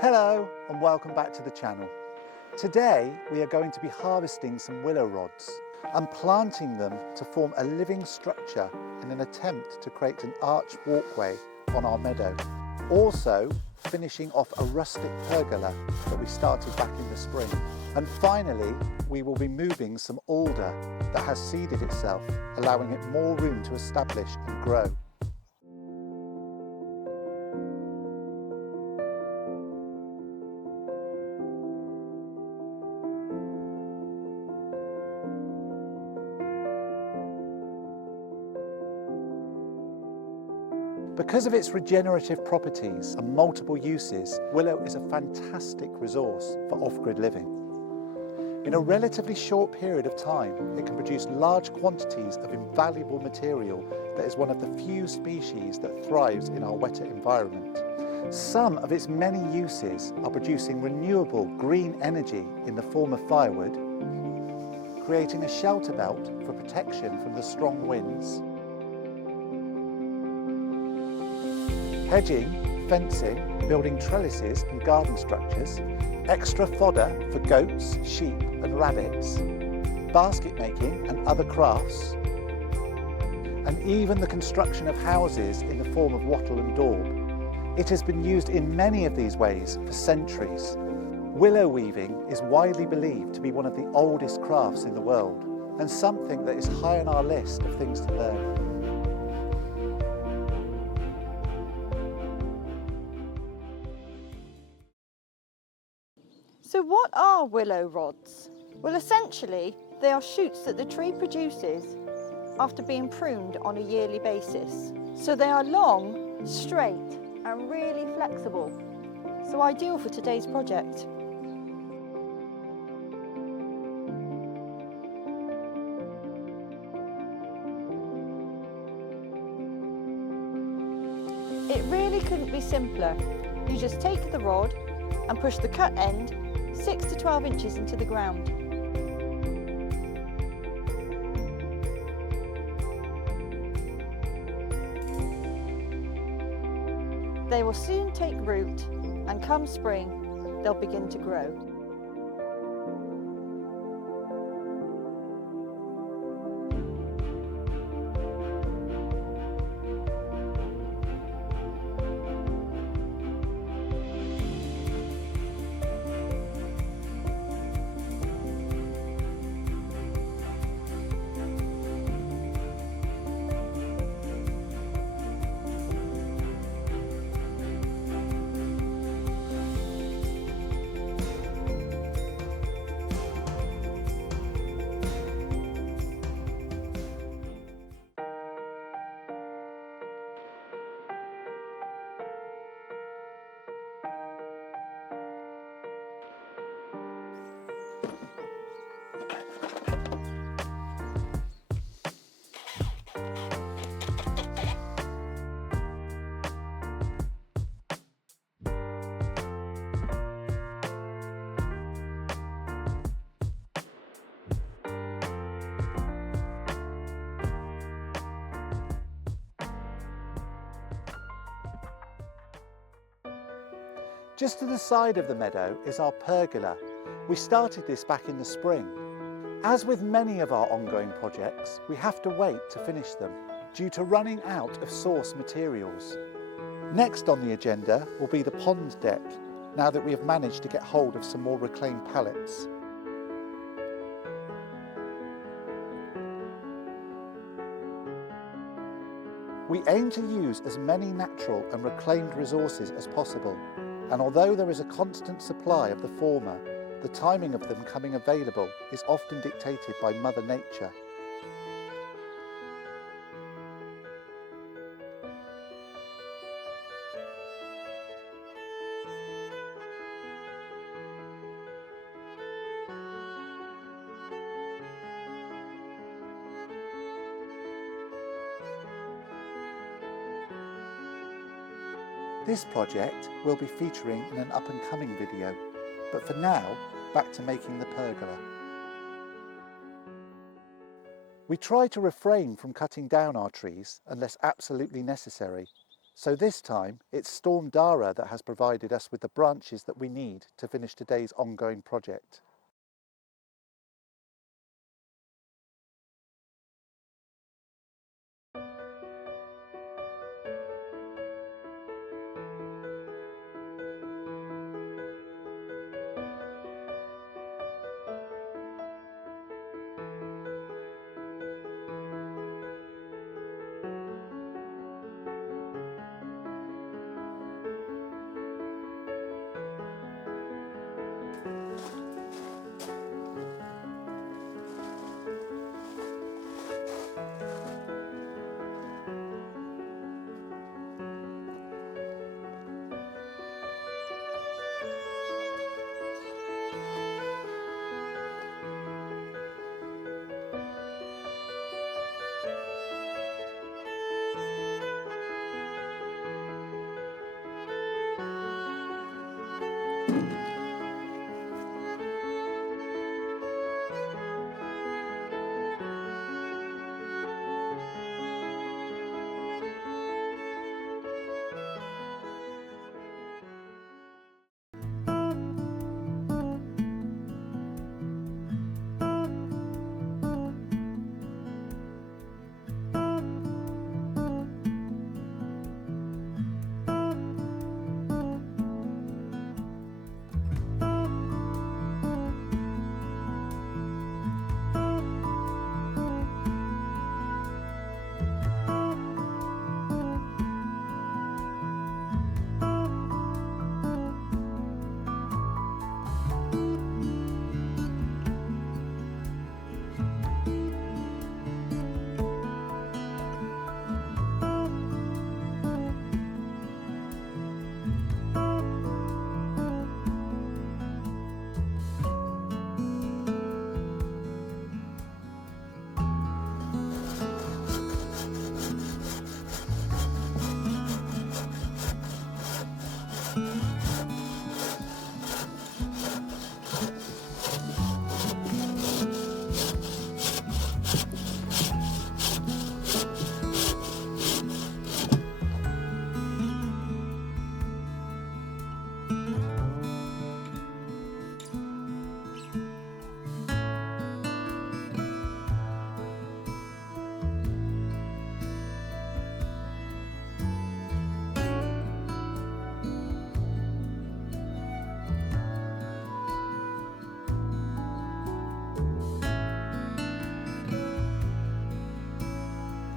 Hello and welcome back to the channel. Today we are going to be harvesting some willow rods and planting them to form a living structure in an attempt to create an arched walkway on our meadow. Also finishing off a rustic pergola that we started back in the spring. And finally we will be moving some alder that has seeded itself, allowing it more room to establish and grow. Because of its regenerative properties and multiple uses, willow is a fantastic resource for off-grid living. In a relatively short period of time, it can produce large quantities of invaluable material that is one of the few species that thrives in our wetter environment. Some of its many uses are producing renewable green energy in the form of firewood, creating a shelter belt for protection from the strong winds, hedging, fencing, building trellises and garden structures, extra fodder for goats, sheep and rabbits, basket making and other crafts, and even the construction of houses in the form of wattle and daub. It has been used in many of these ways for centuries. Willow weaving is widely believed to be one of the oldest crafts in the world, and something that is high on our list of things to learn. So what are willow rods? Well, essentially, they are shoots that the tree produces after being pruned on a yearly basis. So they are long, straight, and really flexible. So ideal for today's project. It really couldn't be simpler. You just take the rod and push the cut end 6 to 12 inches into the ground. They will soon take root, and come spring, they'll begin to grow. Just to the side of the meadow is our pergola. We started this back in the spring. As with many of our ongoing projects, we have to wait to finish them due to running out of source materials. Next on the agenda will be the pond deck, now that we have managed to get hold of some more reclaimed pallets. We aim to use as many natural and reclaimed resources as possible, and although there is a constant supply of the former, the timing of them coming available is often dictated by Mother Nature. This project will be featuring in an up-and-coming video, but for now, back to making the pergola. We try to refrain from cutting down our trees unless absolutely necessary, So this time it's Storm Dara that has provided us with the branches that we need to finish today's ongoing project.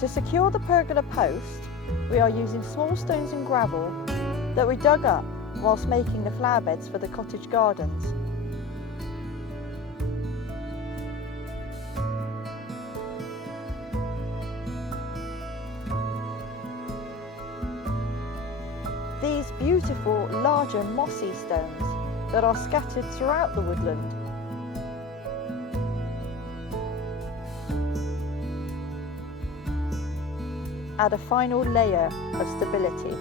To secure the pergola post, we are using small stones and gravel that we dug up whilst making the flower beds for the cottage gardens. These beautiful, larger mossy stones that are scattered throughout the woodland add a final layer of stability.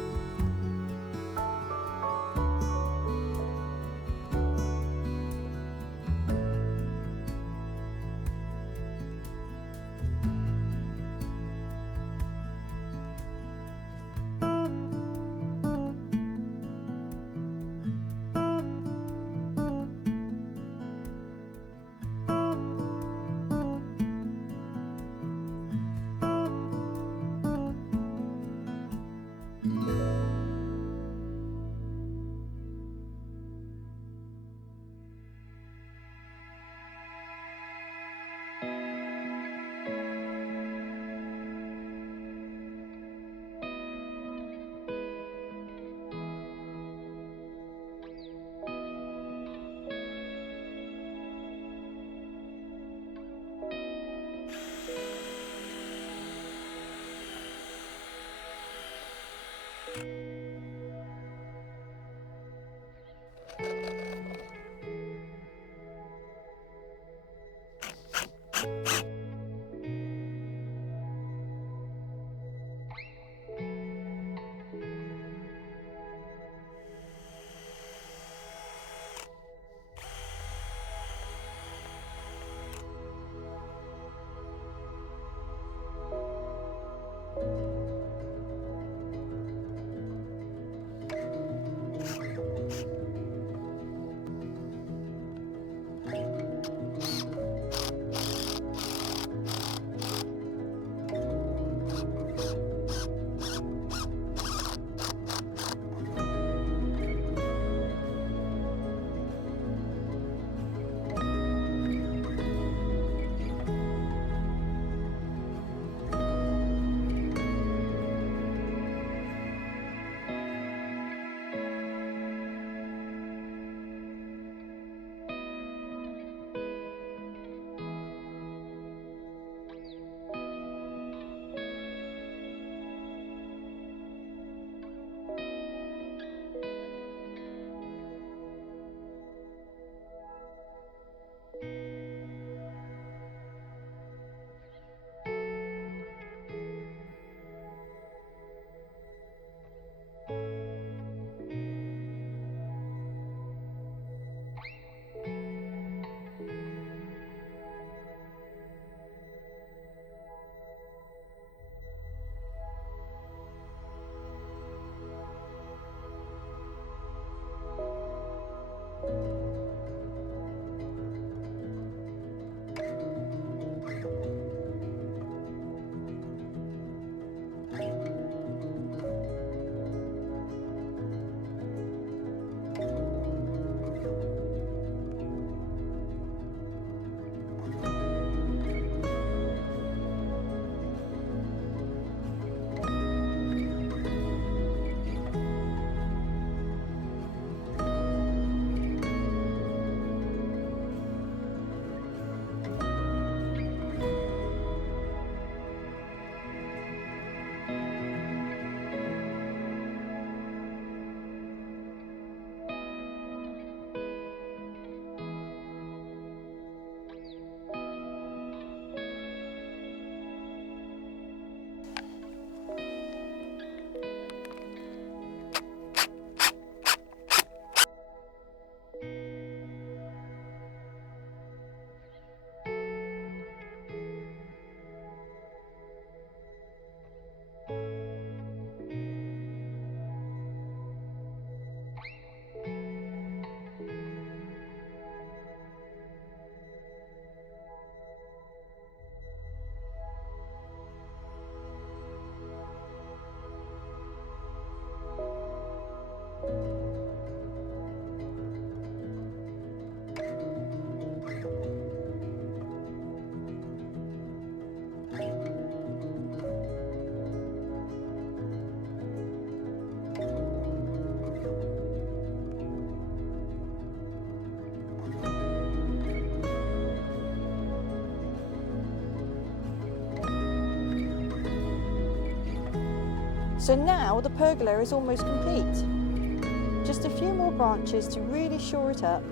So now the pergola is almost complete. Just a few more branches to really shore it up,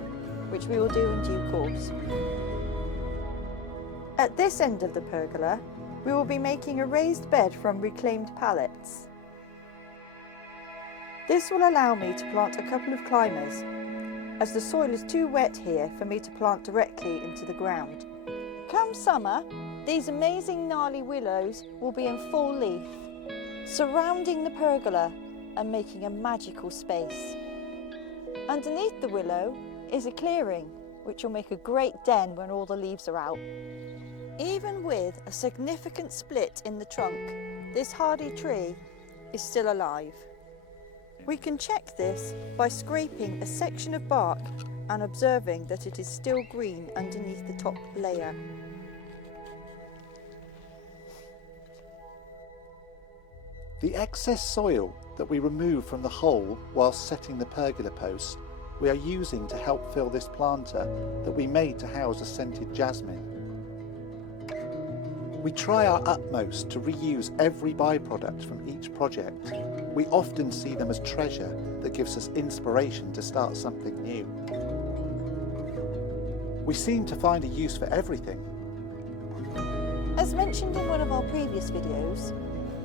which we will do in due course. At this end of the pergola, we will be making a raised bed from reclaimed pallets. This will allow me to plant a couple of climbers, as the soil is too wet here for me to plant directly into the ground. Come summer, these amazing gnarly willows will be in full leaf, surrounding the pergola and making a magical space. Underneath the willow is a clearing, which will make a great den when all the leaves are out. Even with a significant split in the trunk, this hardy tree is still alive. We can check this by scraping a section of bark and observing that it is still green underneath the top layer. The excess soil that we remove from the hole whilst setting the pergola posts, we are using to help fill this planter that we made to house a scented jasmine. We try our utmost to reuse every byproduct from each project. We often see them as treasure that gives us inspiration to start something new. We seem to find a use for everything. As mentioned in one of our previous videos,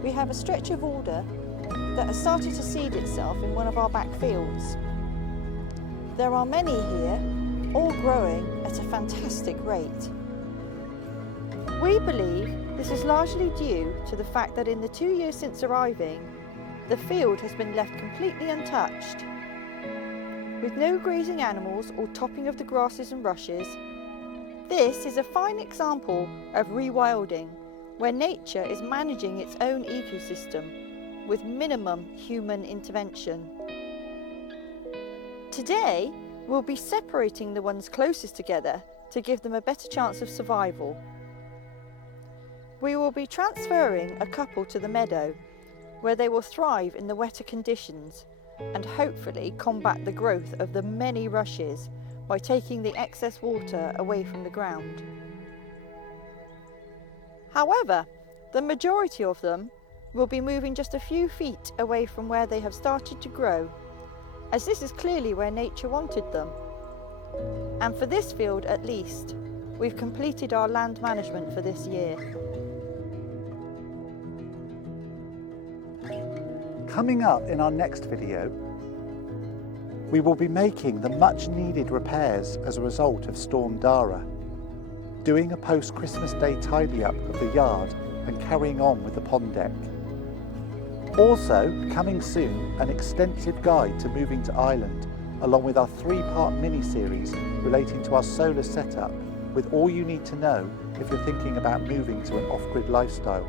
we have a stretch of alder that has started to seed itself in one of our back fields. There are many here, all growing at a fantastic rate. We believe this is largely due to the fact that in the 2 years since arriving, the field has been left completely untouched. With no grazing animals or topping of the grasses and rushes, this is a fine example of rewilding, where nature is managing its own ecosystem with minimum human intervention. Today, we'll be separating the ones closest together to give them a better chance of survival. We will be transferring a couple to the meadow, where they will thrive in the wetter conditions and hopefully combat the growth of the many rushes by taking the excess water away from the ground. However, the majority of them will be moving just a few feet away from where they have started to grow, as this is clearly where nature wanted them. And for this field at least, we've completed our land management for this year. Coming up in our next video, we will be making the much needed repairs as a result of Storm Dara, doing a post-Christmas Day tidy up of the yard and carrying on with the pond deck. Also, coming soon, an extensive guide to moving to Ireland, along with our 3-part mini-series relating to our solar setup, with all you need to know if you're thinking about moving to an off-grid lifestyle.